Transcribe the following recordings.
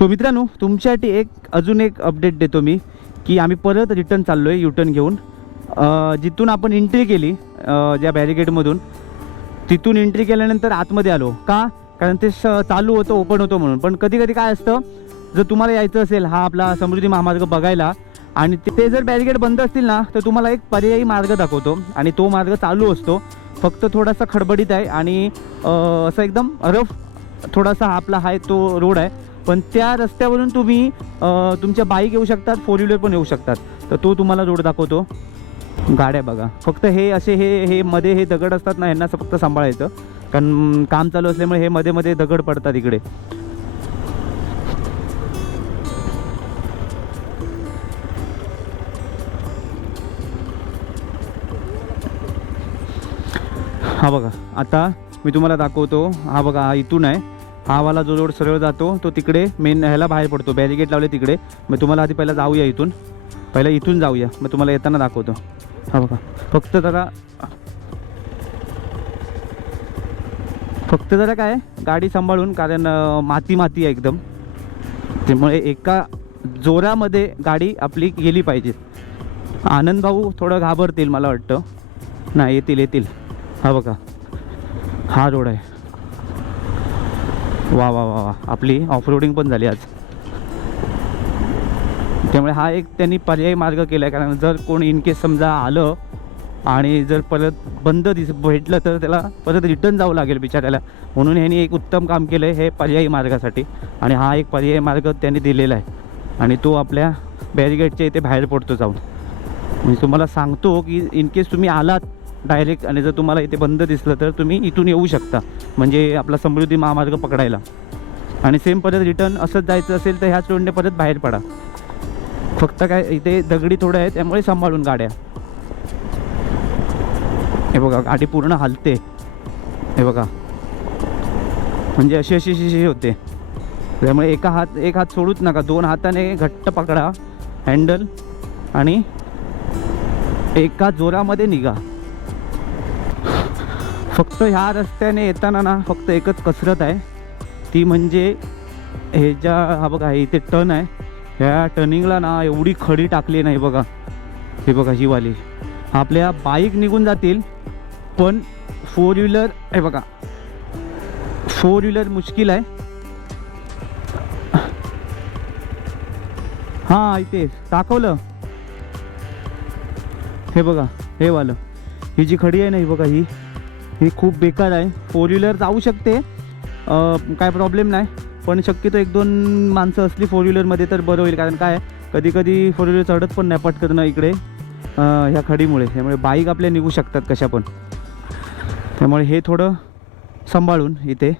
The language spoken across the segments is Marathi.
सो मित्रांनो तुमच्यासाठी एक अजून एक अपडेट देतो मी की आम्ही परत रिटर्न चाललो आहे युटर्न घेऊन जिथून आपण एंट्री केली ज्या बॅरिगेटमधून तिथून एंट्री केल्यानंतर आतमध्ये आलो. का? कारण ते स- चालू होतं ओपन होतं म्हणून. पण कधी कधी काय असतं जर तुम्हाला यायचं असेल हा आपला समृद्धी महामार्ग बघायला आणि ते ते जर बॅरिकेड बंद असतील ना तर तुम्हाला एक पर्यायी मार्ग दाखवतो. आणि तो मार्ग चालू असतो. फक्त थोडासा खडबडीत आहे आणि असं एकदम रफ थोडासा आपला आहे तो रोड आहे. पण त्या रस्त्यावरून तुम्ही तुमच्या बाईक येऊ शकतात फोर व्हीलर पण येऊ शकतात. तर तो तुम्हाला रोड दाखवतो. गाड्या बघा. फक्त हे असे हे हे मध्ये हे दगड असतात ना यांना फक्त सांभाळायचं कारण काम चालू असल्यामुळे हे मध्ये मध्ये दगड पडतात इकडे. हा बघा. आता मी तुम्हाला दाखवतो. हा बघा हा इथून आहे. हा वाला जो रोड सरळ जातो तो तिकडे मेन ह्याला बाहेर पडतो. बॅरिगेट लावले तिकडे. मग तुम्हाला आधी पहिला जाऊया इथून. पहिला इथून जाऊया. मग तुम्हाला येताना दाखवतो. हा बघा. फक्त जरा फक्त जरा काय? गाडी सांभाळून कारण माती माती आहे एकदम. त्यामुळे एका जोरामध्ये गाडी आपली गेली पाहिजे. आनंद भाऊ थोडं घाबरतील मला वाटतं. नाही येतील येतील. हा बघा. हा रोड आहे. वा वा वा वा. आपली ऑफ रोडिंग पण झाली आज. त्यामुळे हा एक त्यांनी पर्यायी मार्ग केला आहे कारण जर कोण इन केस समजा आलं आणि जर परत बंद दिस भेटलं तर त्याला परत रिटर्न जावं लागेल बिचाऱ्याला. म्हणून ह्यांनी एक उत्तम काम केलं आहे हे पर्यायी मार्गासाठी. आणि हा एक पर्यायी मार्ग त्यांनी दिलेला आहे. आणि तो आपल्या बॅरिगेटच्या इथे बाहेर पडतो जाऊन. म्हणजे तुम्हाला सांगतो की इन केस तुम्ही आलात डायरेक्ट आणि जर तुम्हाला इथे बंद दिसलं तर तुम्ही इथून येऊ शकता. म्हणजे आपला समृद्धी महामार्ग पकडायला. आणि सेम परत रिटर्न असंच जायचं असेल तर ह्याच रोडने परत बाहेर पडा. फक्त काय इथे दगडी थोडं आहे त्यामुळे सांभाळून गाड्या. हे बघा गाडी पूर्ण हलते. हे बघा. म्हणजे अशी अशी अशी अशी होते. त्यामुळे एका हात एक हात सोडूच नका. दोन हाताने घट्ट पकडा. हँडल आणि एका जोरामध्ये निघा. फक्त ह्या रस्त्याने येताना ना फक्त एकच कसरत आहे. ती म्हणजे हे ज्या हा बघा हे इथे टर्न आहे. ह्या टर्निंगला ना एवढी खडी टाकली नाही बघा. हे बघा हीवाली आपल्या बाईक निघून जातील पण फोर व्हीलर हे बघा. फोर व्हीलर मुश्किल आहे. हां इथे दाखवलं हे बघा हे वालं. ही जी खडी आहे ना ही बघा ही. ही खूप बेकार आहे. फोर व्हीलर जाऊ शकते. काय प्रॉब्लेम नाही. पण शक्यतो एक दोन माणसं असली फोर व्हीलरमध्ये तर बरं होईल. कारण काय कधी कधी फोर व्हीलर चढत पण नाही पटकन इकडे. ह्या खडीमुळे. त्यामुळे बाईक आपल्या निघू शकतात कशा पण. त्यामुळे हे थोडं सांभाळून इथे.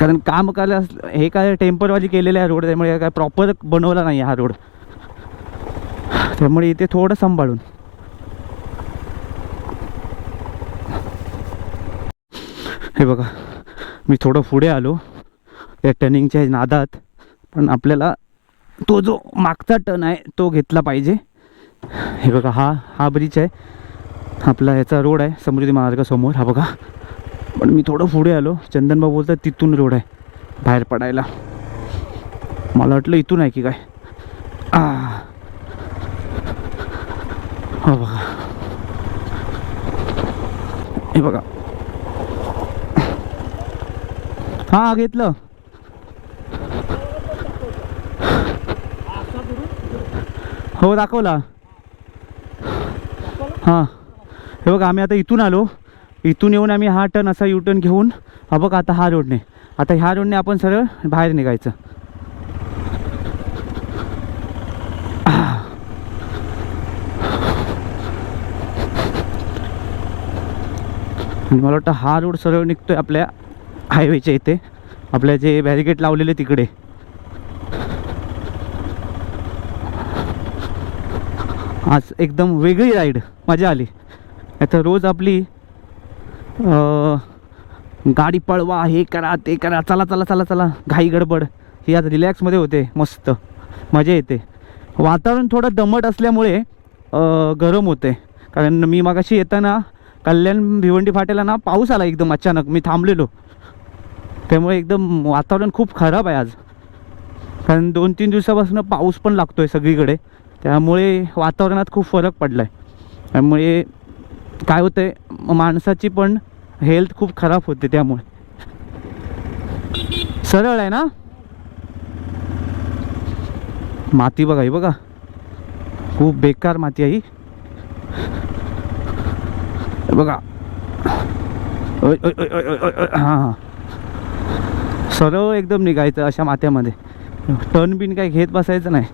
कारण काम करायला हे काय टेम्परवाली केलेलं आहे रोड. त्यामुळे काय प्रॉपर बनवला नाही हा रोड. त्यामुळे इथे थोडं सांभाळून. हे बघा मी थोडं पुढे आलो. त्या टर्निंगच्या नादात पण आपल्याला तो जो मागचा टर्न आहे तो घेतला पाहिजे. हे बघा हा हा ब्रिज आहे. आपला ह्याचा रोड आहे समृद्धी मार्गासमोर हा बघा. पण मी थोडं पुढे आलो. चंदनबाबू बोलतात तिथून रोड आहे बाहेर पडायला. मला वाटलं इथून आहे की काय. आ. हो बघा. हे बघा हा घेतलं. हो दाखवला. हां. हे बघा आम्ही आता इथून आलो. इथून येऊन आम्ही हा टर्न असा यू टर्न घेऊन हा बघ आता हा रोडने आता ह्या रोडने आपण सरळ बाहेर निघायचं. मला वाटतं हा रोड सरळ निघतोय आपल्या हायवेच्या इथे. आपल्या जे बॅरिकेड लावलेले तिकडे. आज एकदम वेगळी राईड मजा आली. आता रोज आपली गाडी पळवा हे करा ते करा चला चला चला चला. घाई गडबड. ही आज रिलॅक्समध्ये होते. मस्त. मजा येते. वातावरण थोडं दमट असल्यामुळे गरम होते. कारण मी मागाशी येताना कल्याण भिवंडी फाट्याला ना पाऊस आला एकदम अचानक. मी थांबलेलो. त्यामुळे एकदम वातावरण खूप खराब आहे आज. कारण दोन तीन दिवसापासून पाऊस पण लागतो आहे सगळीकडे. त्यामुळे वातावरणात खूप फरक पडला आहे त्यामुळे काय होतं आहे माणसाची पण हेल्थ खूप खराब होते त्यामुळे. सरळ आहे ना? माती बघा ही बघा. खूप बेकार माती आहे ही. बघा. हां हां. सरळ एकदम निघायचं अशा मात्यामध्ये टर्न बिन काही घेत बसायचं नाही.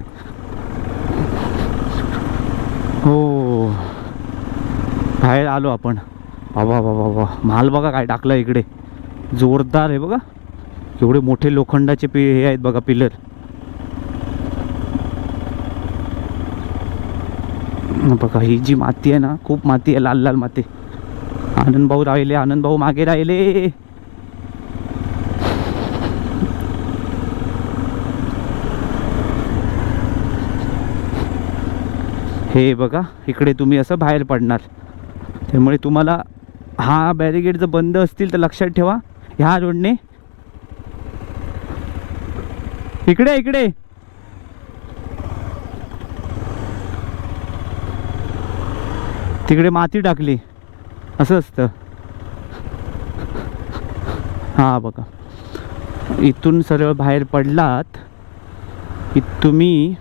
हो. बाहेर आलो आपण. बाबा बाबा बाबा. माल बघा काय टाकलं इकडे. जोरदार आहे बघा. एवढे मोठे लोखंडाचे पि हे आहेत बघा पिलर. बघा ही जी माती आहे ना खूप माती आहे लाल लाल माती. आनंद भाऊ राहिले आनंद भाऊ मागे राहिले. हे बघा इकडे तुम्ही असं बाहेर पडणार. त्यामुळे तुम्हाला हा बॅरिगेड जर बंद असतील तर लक्षात ठेवा. ह्या रोडने इकडे इकडे. तिकडे माती टाकली. असं असतं. हा बघा. इथून सरळ बाहेर पडलात की तुम्ही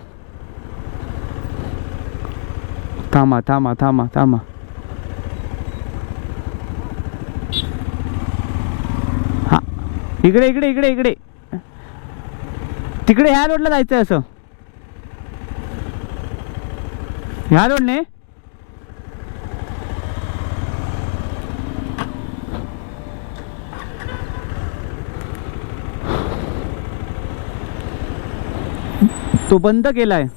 थांबा थांबा थांबा थांबा. हा. इकडे इकडे इकडे इकडे. तिकडे ह्या रोडला जायचं असं. ह्या रोडने? तो बंद केलाय.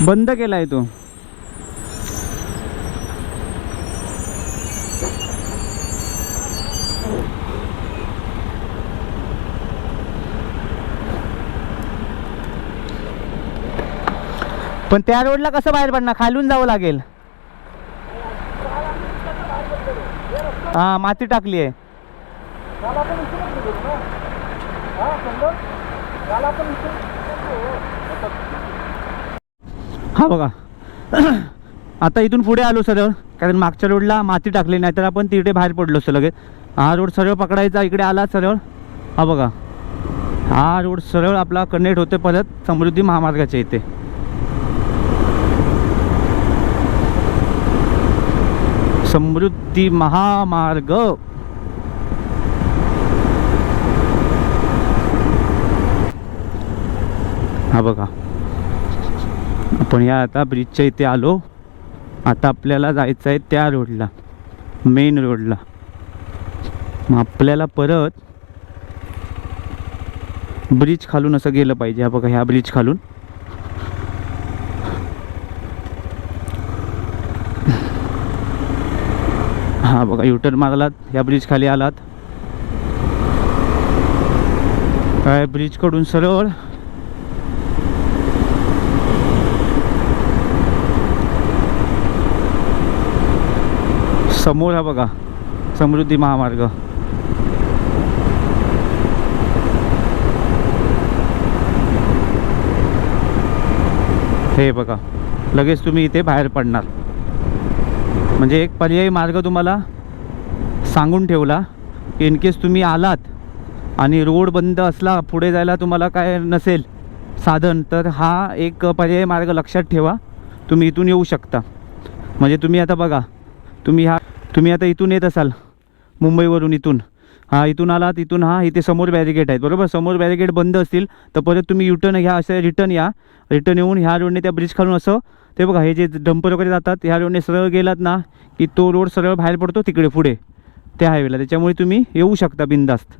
बंद केला आहे तो. पण त्या रोडला कसं बाहेर पडणार? खालून जावं लागेल. हा माती टाकली आहे. हा बघा. आता इथून पुढे आलो सरळ. कारण मागच्या रोडला माती टाकली नाही तर आपण तिकडे बाहेर पडलो असतो लगेच. हा रोड सरळ पकडायचा इकडे आला सरळ. हा बघा. हा रोड सरळ आपला कनेक्ट होते परत समृद्धी महामार्गाच्या इथे. समृद्धी महामार्ग. हा बघा. आपण या आता ब्रिजच्या इथे आलो. आता आपल्याला जायचं आहे त्या रोडला मेन रोडला मग आपल्याला परत ब्रिज खालून असं गेलं पाहिजे. हा बघा ह्या ब्रिज खालून. हा बघा युटर मारलात. ह्या ब्रिज खाली आलात. काय ब्रिजकडून सरळ समोर हा बघा समृद्धी महामार्ग. हे बघा लगेच तुम्ही इथे बाहेर पडणार. म्हणजे एक पर्यायी मार्ग तुम्हाला सांगून ठेवला की इनकेस तुम्ही आलात आणि रोड बंद असला पुढे जायला तुम्हाला काय नसेल साधन तर हा एक पर्यायी मार्ग लक्षात ठेवा. तुम्ही इथून येऊ शकता. म्हणजे तुम्ही आता बघा तुम्ही हा तुम्ही आता इथून येत असाल मुंबईवरून इथून. हा इथून आलात इथून हा इथे समोर बॅरिगेट आहेत बरोबर? समोर बॅरिगेट बंद असतील तर परत तुम्ही युटर्न घ्या असं रिटर्न या. रिटर्न येऊन ह्या रोडने त्या ब्रिज खालून असं ते बघा हे जे डंपर वगैरे जातात ह्या रोडने सरळ गेलात ना की तो रोड सरळ बाहेर पडतो तिकडे पुढे त्या हायवेला त्याच्यामुळे तुम्ही येऊ शकता बिंदास्त